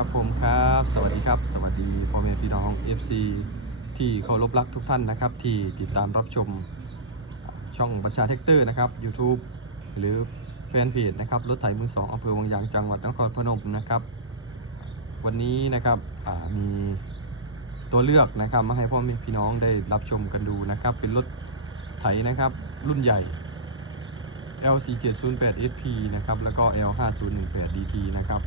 ครับผมครับ สวัสดีครับ สวัสดีพ่อแม่พี่น้อง FC ที่เคารพรักทุกท่านนะครับ ที่ติดตามรับชมช่องบัญชาแท็กเตอร์นะครับ YouTube หรือแฟนเพจนะครับรถไถมือสองอำเภอวังยางจังหวัดนครพนมนะครับ วันนี้นะครับมีตัวเลือกนะครับมาให้พ่อแม่พี่น้องได้รับชมกันดูนะครับ เป็นรถไถนะครับรุ่นใหญ่ LC708SP นะครับแล้วก็ L5018DT นะครับ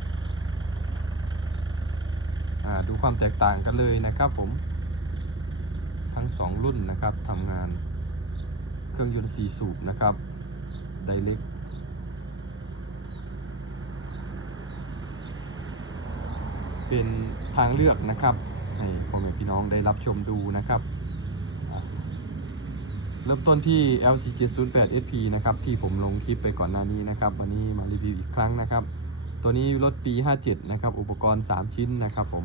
ดูความแตกต่างกันเลยนะครับผม ทั้ง 2 รุ่นนะครับทำงานเครื่องยนต์4สูบนะครับไดเล็กเป็นทางเลือกนะครับ ให้พ่อแม่พี่น้องได้รับชมดูนะครับ เริ่มต้นที่ LC708SP นะครับ ที่ผมลงคลิปไปก่อนหน้านี้นะครับ วันนี้มารีวิวอีกครั้งนะครับ ตัวนี้รถปี 57 นะครับ อุปกรณ์ 3 ชิ้นนะครับผม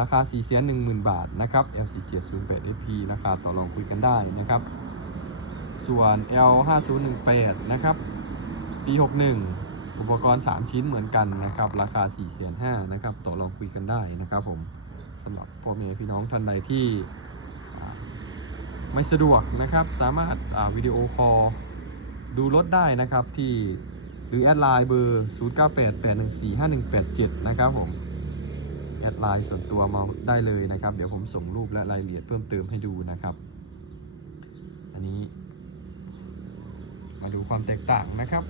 ราคา 4 1 0 0 0 0 บาทนะครับ LC708SP ราคาต่อรองคุยกันได้นะครับ ส่วน L5018 นะครับ ปี 61 อุปกรณ์ 3 ชิ้นเหมือนกันนะครับ ราคา 4 5 0 0 0นะครับต่อรองคุยกันได้นะครับผมสำหรับพ่อแม่พี่น้องท่านใดที่ไม่สะดวกนะครับ สามารถวิดีโอคอลดูรถได้นะครับที่ หรือแอดไลน์เบอร์ 0988145187 นะครับผมแอดไลน์ส่วนตัวมาได้เลยนะครับ เดี๋ยวผมส่งรูปและรายละเอียดเพิ่มเติมให้ดูนะครับ อันนี้ มาดูความแตกต่างนะครับ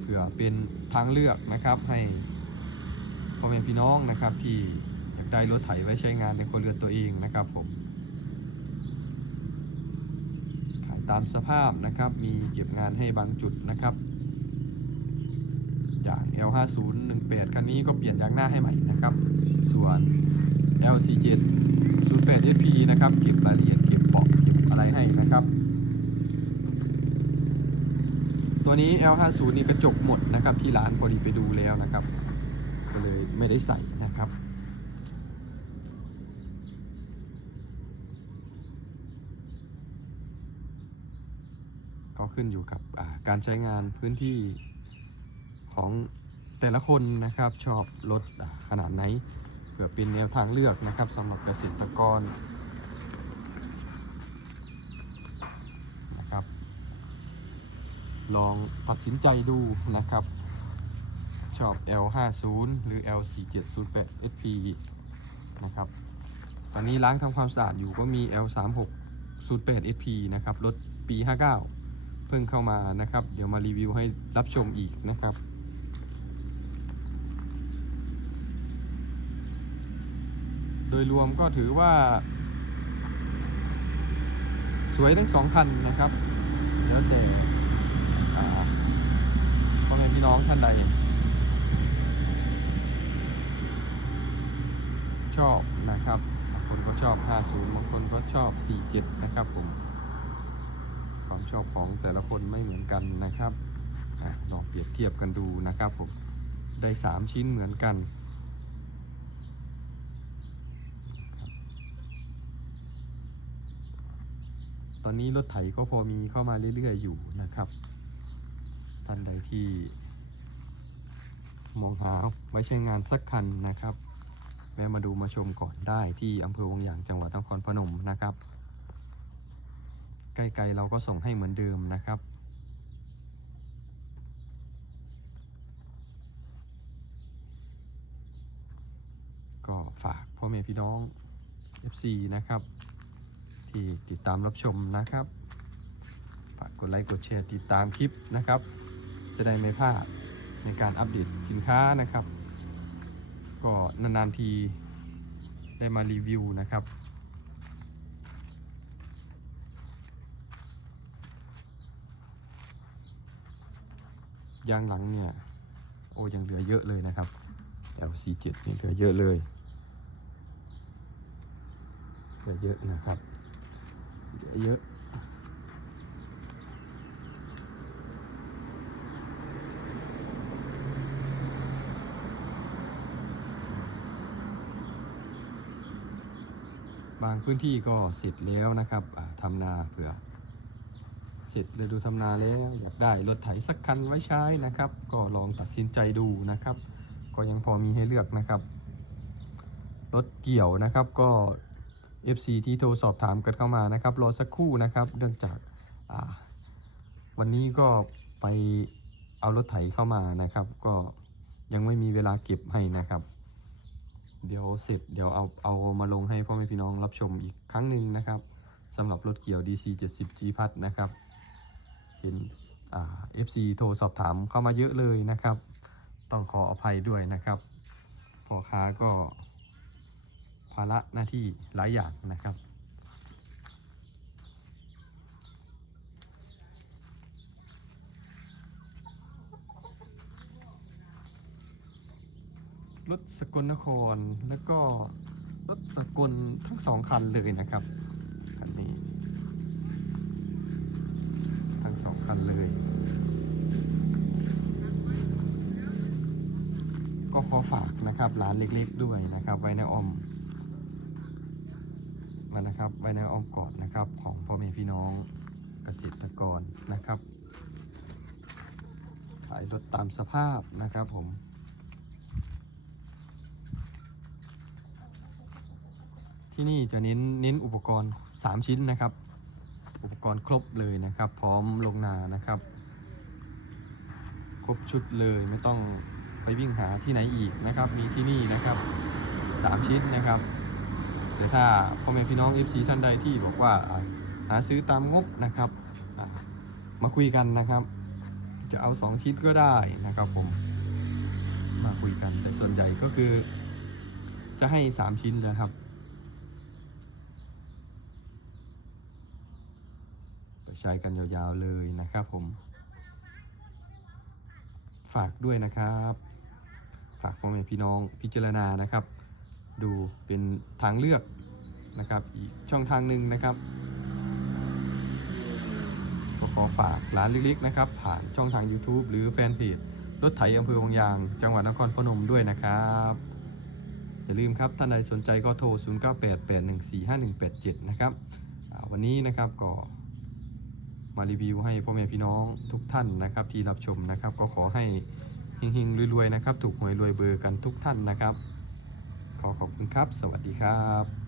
เผื่อเป็นทางเลือกนะครับให้พ่อแม่พี่น้องนะครับที่อยากได้รถไถไว้ใช้งานในครัวเรือนตัวเองนะครับผม ขาย ตามสภาพนะครับ มีเก็บงานให้บางจุดนะครับ อย่าง L5018 คันนี้ก็เปลี่ยนยางหน้าให้ใหม่นะครับ ส่วน LC7 08SP นะครับ เก็บรายละเอียดเก็บเบาะเก็บอะไรให้นะครับ ตัวนี้ L50 นี่กระจกหมดนะครับที่ร้านพอดีไปดูแล้วนะครับ ก็เลยไม่ได้ใส่นะครับ ก็ขึ้นอยู่กับการใช้งานพื้นที่ของแต่ละคนนะครับชอบรถขนาดไหนเพื่อเป็นแนวทางเลือกนะครับสำหรับเกษตรกรนะครับ ลองตัดสินใจดูนะครับ ชอบ L50 หรือ L4708SP นะครับตอนนี้ล้างทำความสะอาดอยู่ก็มี L3608SP นะครับรถปี 59 เพิ่งเข้ามานะครับ เดี๋ยวมารีวิวให้รับชมอีกนะครับ โดยรวมก็ถือว่า สวยทั้งสองคันนะครับ แล้วแต่อ่าพ่อแม่พี่น้องท่านใด ชอบนะครับบางคนก็ชอบ 50บางคนก็ชอบ 47 นะครับผม ความชอบของแต่ละคนไม่เหมือนกันนะครับอะลองเปรียบเทียบกันดูนะครับผมได้ 3 ชิ้นเหมือนกันตอนนี้รถไถก็พอมีเข้ามาเรื่อยๆอยู่นะครับ ท่านใดที่ มองหาไว้ใช้งานสักคันนะครับแวะมาดูมาชมก่อนได้ที่อำเภอวังยางจังหวัดนครพนมนะครับ ใกล้ๆเราก็ส่งให้เหมือนเดิมนะครับ ก็ฝากพ่อแม่พี่น้อง FC นะครับ ที่ติดตามรับชมนะครับฝากกดไลค์กดแชร์ติดตามคลิปนะครับ จะได้ไม่พลาดในการอัปเดตสินค้านะครับ ก็นานๆทีได้มารีวิวนะครับ ยางหลังเนี่ย โอ้ยังเหลือเยอะเลยนะครับ LC7 นี่เหลือเยอะเลยเหลือเยอะนะครับเหลือเยอะบางพื้นที่ก็เสร็จแล้วนะครับทำนาเผื่อ ร็จฤดูทำนาแล้วอยากได้รถไถสักคันไว้ใช้นะครับ ก็ลองตัดสินใจดูนะครับ ก็ยังพอมีให้เลือกนะครับ รถเกี่ยวนะครับก็ FC ที่โทรสอบถามกันเข้ามานะครับ รอสักครู่นะครับเนื่องจากาวันนี้ก็ไปเอารถไถเข้ามานะครับ ก็ยังไม่มีเวลาเก็บให้นะครับ เดี๋ยวเสร็จเดี๋ยวเอาเอามาลงให้พ่อแม่พี่น้องรับชมอีกครั้งหนึ่งนะครับสำหรับรถเกี่ยว DC 70 G พัดนะครับ ห็นอ่า FC โทรสอบถามเข้ามาเยอะเลยนะครับ ต้องขออภัยด้วยนะครับพ่อค้าก็ภาระหน้าที่หลายอย่างนะครับรถสกลนครแล้วก็รถสกลทั้งสองคันเลยนะครับคันนี้ ทั้งสองคั นเลย ก็ขอฝากนะครับร้านเล็กๆด้วยนะครับ ไว้ในอ้อมมานะครับ ไว้ในอ้อมกอดนะครับ ของพ่อแม่พี่น้องเกษตรกรนะครับขายรถตามสภาพนะครับผมที่นี่จะเน้นเน้นอุปกรณ์ 3 ชิ้นนะครับ กรณ์ครบเลยนะครับ พร้อมลงนานะครับ ครบชุดเลยไม่ต้องไปวิ่งหาที่ไหนอีกนะครับ มีที่นี่นะครับ3ชิ้นนะครับ แต่ถ้าพ่อแม่พี่น้อง FC ท่านใดที่บอกว่าหาซื้อตามงบนะครับ มาคุยกันนะครับ จะเอา 2 ชิ้นก็ได้นะครับผมมาคุยกันแต่ส่วนใหญ่ก็คือจะให้ 3 ชิ้นเลยครับ ไป ใช้กันยาวๆเลยนะครับผม ฝากด้วยนะครับ ฝากพ่อแม่พี่น้องพิจารณานะครับ ดูเป็นทางเลือกนะครับ อีกช่องทางหนึ่งนะครับก็ขอฝากร้านเล็กๆนะครับ ผ่านช่องทาง YouTube หรือแฟนเพจรถไถอำเภอวังยาง จังหวัดนครพนมด้วยนะครับอย่าลืมครับ ท่านใดสนใจก็โทร 0988145187 นะครับวันนี้นะครับก็ มารีวิวให้พ่อแม่พี่น้องทุกท่านนะครับ ที่รับชมนะครับ ก็ขอให้เฮงๆรวยๆนะครับ ถูกหวยรวยเบอร์กันทุกท่านนะครับ ขอขอบคุณครับ สวัสดีครับ